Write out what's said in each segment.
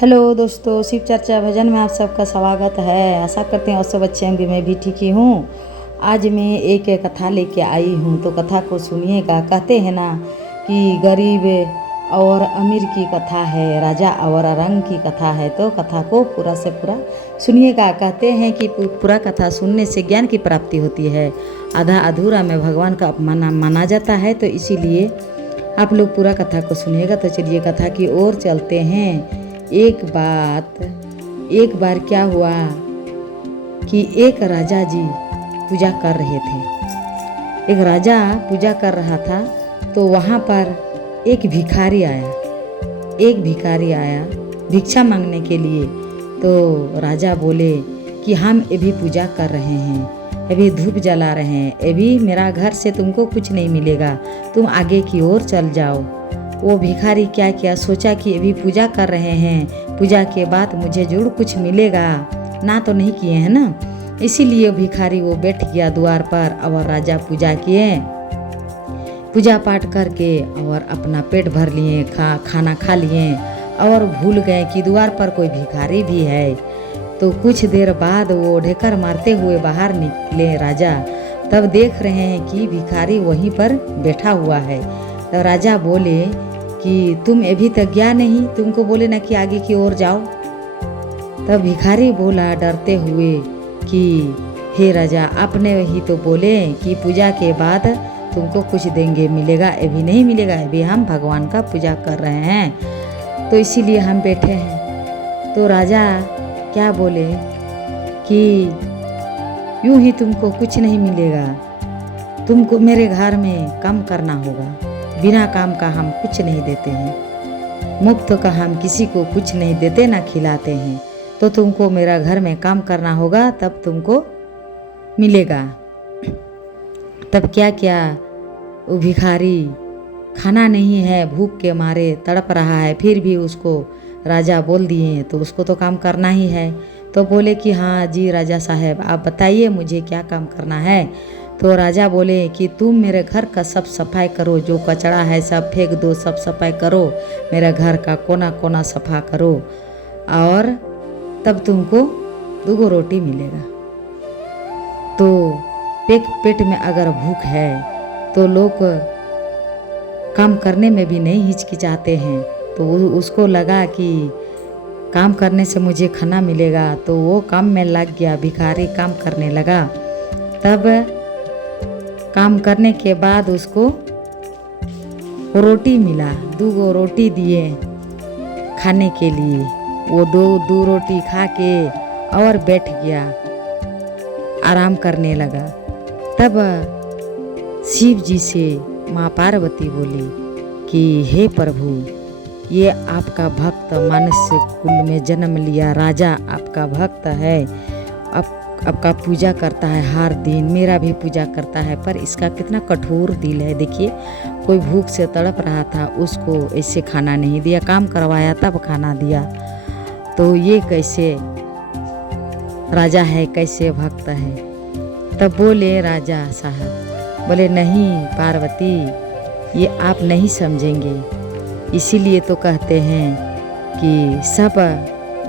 Hello दोस्तों, शिव चर्चा भजन में आप सबका स्वागत है। आशा करते हैं और सब अच्छे होंगे। मैं भी ठीक ही हूँ। आज मैं एक कथा लेके आई हूँ, तो कथा को सुनिएगा। कहते हैं ना कि गरीब और अमीर की कथा है, राजा और रंग की कथा है। तो कथा को पूरा से पूरा सुनिएगा। कहते हैं कि पूरा कथा सुनने से ज्ञान की प्राप्ति होती है, आधा अधूरा में भगवान का अपमान माना जाता है। तो इसीलिए आप लोग पूरा कथा को सुनिएगा। तो चलिए कथा की ओर चलते हैं। एक बार क्या हुआ कि एक राजा जी पूजा कर रहे थे। एक राजा पूजा कर रहा था, तो वहाँ पर एक भिखारी आया भिक्षा मांगने के लिए। तो राजा बोले कि हम अभी पूजा कर रहे हैं, अभी धूप जला रहे हैं, अभी मेरा घर से तुमको कुछ नहीं मिलेगा, तुम आगे की ओर चल जाओ। वो भिखारी क्या किया, सोचा कि अभी पूजा कर रहे हैं, पूजा के बाद मुझे जरूर कुछ मिलेगा, ना तो नहीं किए हैं ना। इसीलिए भिखारी वो बैठ गया द्वार पर और राजा पूजा किए, पूजा पाठ करके और अपना पेट भर लिए, खाना खा लिए और भूल गए कि द्वार पर कोई भिखारी भी है। तो कुछ देर बाद वो ढेकर मारते हुए बाहर निकले राजा, तब देख रहे हैं कि भिखारी वहीं पर बैठा हुआ है। तो राजा बोले कि तुम अभी तक गया नहीं, तुमको बोले ना कि आगे की ओर जाओ। तब भिखारी बोला डरते हुए कि हे राजा, आपने ही तो बोले कि पूजा के बाद तुमको कुछ देंगे, मिलेगा, अभी नहीं मिलेगा, अभी हम भगवान का पूजा कर रहे हैं, तो इसीलिए हम बैठे हैं। तो राजा क्या बोले कि यूं ही तुमको कुछ नहीं मिलेगा, तुमको मेरे घर में काम करना होगा, बिना काम का हम कुछ नहीं देते हैं, मुफ्त का हम किसी को कुछ नहीं देते ना खिलाते हैं, तो तुमको मेरा घर में काम करना होगा, तब तुमको मिलेगा। तब क्या क्या वो भिखारी खाना नहीं है, भूख के मारे तड़प रहा है, फिर भी उसको राजा बोल दिए, तो उसको तो काम करना ही है। तो बोले कि हाँ जी राजा साहब, आप बताइए मुझे क्या काम करना है। तो राजा बोले कि तुम मेरे घर का सब सफाई करो, जो कचरा है सब फेंक दो, सब सफाई करो, मेरे घर का कोना कोना सफा करो, और तब तुमको 2 रोटी मिलेगा। तो पेट में अगर भूख है तो लोग काम करने में भी नहीं हिचकिचाते हैं। तो उसको लगा कि काम करने से मुझे खाना मिलेगा, तो वो काम में लग गया, भिखारी काम करने लगा। तब काम करने के बाद उसको रोटी मिला, 2 रोटी दिए खाने के लिए। वो दो रोटी खा के और बैठ गया, आराम करने लगा। तब शिव जी से माँ पार्वती बोली कि हे प्रभु, ये आपका भक्त मनुष्य कुल में जन्म लिया राजा आपका भक्त है, आपका पूजा करता है हर दिन, मेरा भी पूजा करता है, पर इसका कितना कठोर दिल है। देखिए, कोई भूख से तड़प रहा था, उसको ऐसे खाना नहीं दिया, काम करवाया तब खाना दिया। तो ये कैसे राजा है, कैसे भक्त है। तब बोले राजा साहब, बोले नहीं पार्वती, ये आप नहीं समझेंगे, इसीलिए तो कहते हैं कि सब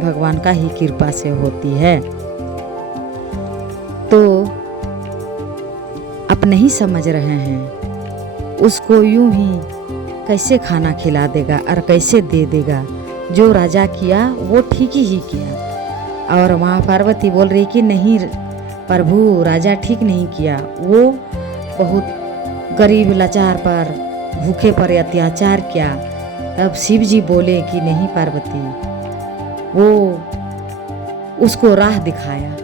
भगवान का ही कृपा से होती है। तो आप नहीं समझ रहे हैं, उसको यूं ही कैसे खाना खिला देगा और कैसे दे देगा। जो राजा किया वो ठीक ही किया। और माँ पार्वती बोल रही कि नहीं प्रभु, राजा ठीक नहीं किया, वो बहुत गरीब लाचार पर, भूखे पर अत्याचार किया। तब शिव जी बोले कि नहीं पार्वती, वो उसको राह दिखाया।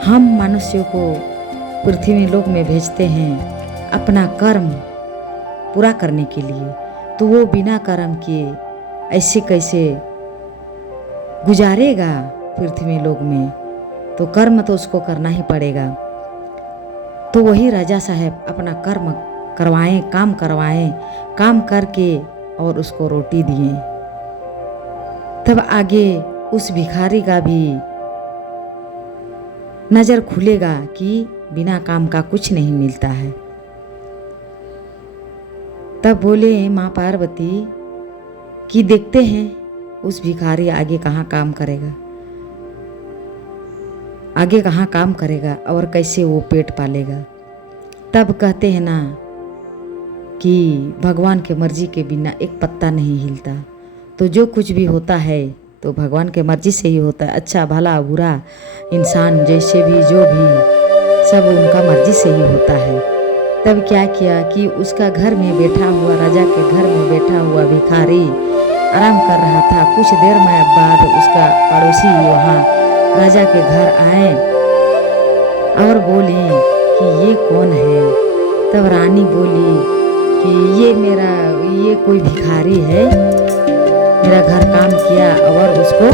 हम मनुष्यों को पृथ्वी लोक में भेजते हैं अपना कर्म पूरा करने के लिए, तो वो बिना कर्म किए ऐसे कैसे गुजारेगा पृथ्वी लोक में। तो कर्म तो उसको करना ही पड़ेगा। तो वही राजा साहब अपना कर्म करवाएं, काम करवाएं, काम करके और उसको रोटी दिए। तब आगे उस भिखारी का भी नज़र खुलेगा कि बिना काम का कुछ नहीं मिलता है। तब बोले माँ पार्वती कि देखते हैं उस भिखारी आगे कहाँ काम करेगा, आगे कहाँ काम करेगा और कैसे वो पेट पालेगा। तब कहते हैं ना कि भगवान के मर्जी के बिना एक पत्ता नहीं हिलता। तो जो कुछ भी होता है तो भगवान के मर्जी से ही होता है। अच्छा भला बुरा इंसान जैसे भी जो भी सब उनका मर्जी से ही होता है। तब क्या किया कि उसका घर में बैठा हुआ, राजा के घर में बैठा हुआ भिखारी आराम कर रहा था। कुछ देर में बाद उसका पड़ोसी वहाँ राजा के घर आए और बोले कि ये कौन है। तब रानी बोली कि ये कोई भिखारी है, मेरा घर काम किया और उसको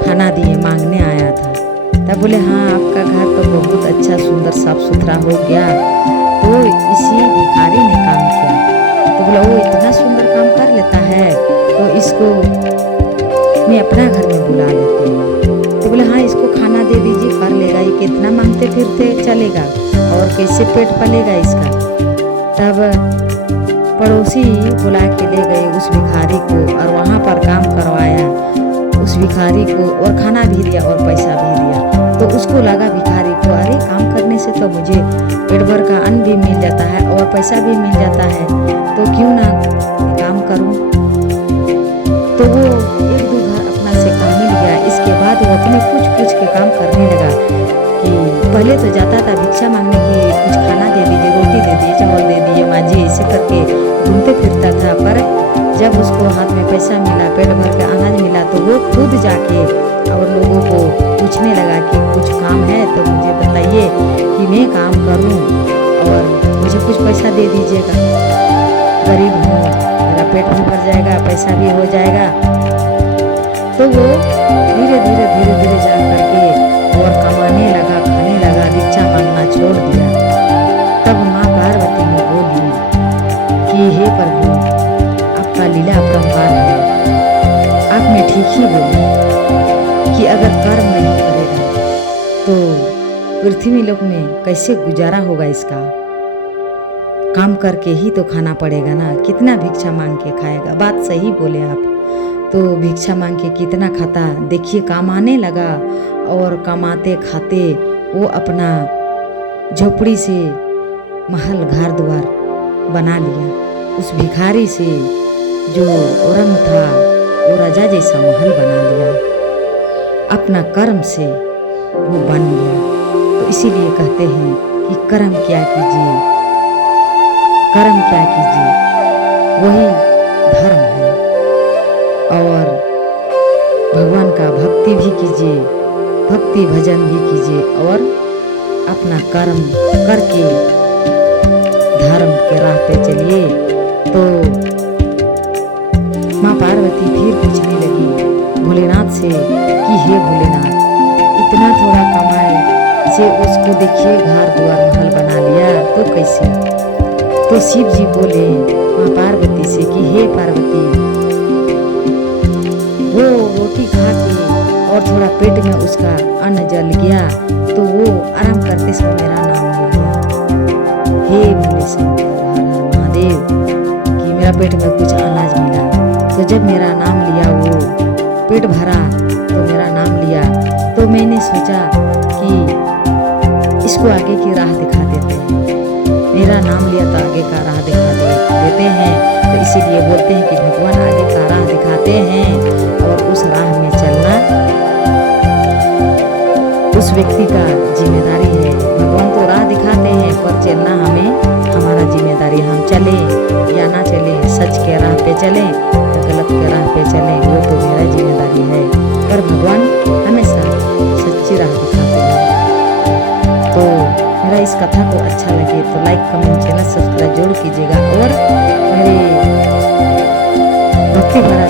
खाना दिए, मांगने आया था। तब बोले हाँ आपका घर तो बहुत अच्छा सुंदर साफ सुथरा हो गया, तो इसी भिखारी ने काम किया। तो बोला वो इतना सुंदर काम कर लेता है तो इसको मैं अपना घर में बुला लेती हूँ। तो बोले हाँ इसको खाना दे दीजिए, कर लेगा, ये कितना मांगते फिरते चलेगा और कैसे पेट पलेगा इसका। तब पड़ोसी बुला के ले गए उस भिखारी को और वहाँ पर काम करवाया उस भिखारी को और खाना भी दिया और पैसा भी दिया। तो उसको लगा भिखारी को अरे काम करने से तो मुझे पेट भर का अन्न भी मिल जाता है और पैसा भी मिल जाता है, तो क्यों ना काम करूं। तो वो एक दो घर अपना से काम मिल गया। इसके बाद वो अपने कुछ के काम करने लगा कि पहले तो जाता था भिक्षा मांगने की, कुछ खाना दे दीजिए, रोटी दे दीजिए, चावल दे दीजिए, मांझिए, ऐसे करके घूमते फिरता था। पर जब उसको हाथ में पैसा मिला, पेट भर के अनाज मिला, तो वो खुद जाके और लोगों को पूछने लगा कि कुछ काम है तो मुझे बताइए कि मैं काम करूं और मुझे कुछ पैसा दे दीजिएगा, गरीब हूँ, मेरा पेट भी भर जाएगा, पैसा भी हो जाएगा। तो वो धीरे धीरे जा करके और कमाने लगा, खाने लगा, भिक्षा मांगना छोड़ दिया। तब माँ पार्वती ने बोली कि हे प्रभु आपका लीला अपरंपार है, आपने ठीक ही बोली कि अगर कर्म नहीं करेगा तो पृथ्वी लोक में कैसे गुजारा होगा इसका। काम करके ही तो खाना पड़ेगा ना, कितना भिक्षा मांग के खाएगा। बात सही बोले आप। तो भिक्षा मांग के कितना खाता। देखिए कमाने लगा और कमाते खाते वो अपना झोपड़ी से महल घर द्वार बना लिया। उस भिखारी से जो औरंग था वो राजा जैसा महल बना लिया, अपना कर्म से वो बन गया। तो इसीलिए कहते हैं कि कर्म क्या कीजिए, कर्म क्या कीजिए वही धर्म है। और भगवान का भक्ति भी कीजिए, भक्ति भजन भी कीजिए और अपना कर्म करके धर्म के राह पे चलिए। तो माँ पार्वती फिर पूछने लगी भोलेनाथ से कि हे भोलेनाथ इतना थोड़ा कमाए से उसको देखिए घर द्वार महल बना लिया तो कैसे। तो शिव जी बोले माँ पार्वती से कि हे पार्वती वो रोटी खा के और थोड़ा पेट में उसका अन्न जल गया तो वो आराम करते समय मेरा नाम ले लिया, हे भोले शंकर हर हर महादेव, कि मेरा पेट में कुछ अनाज मिला। तो जब मेरा नाम लिया वो पेट भरा तो मेरा नाम लिया। तो मैंने सोचा कि इसको आगे की राह दिखा देते हैं, मेरा नाम लिया तो आगे का राह दिखा देते हैं। तो इसीलिए बोलते हैं कि भगवान आगे का राह दिखाते हैं और उस राह में चलना उस व्यक्ति का जिम्मेदारी है। भगवान तो राह दिखाते हैं पर चलना हमें हमारा जिम्मेदारी। हम चले या ना चले, सच के राह पे चले या गलत के राह पे चले, वो तो मेरा जिम्मेदारी है। पर भगवान हमेशा सच्ची राह दिखाते हैं। तो मेरा इस कथा को अच्छा लगे तो लाइक कमेंट चैनल सब्सक्राइब जरूर कीजिएगा और मेरे भक्ति भरा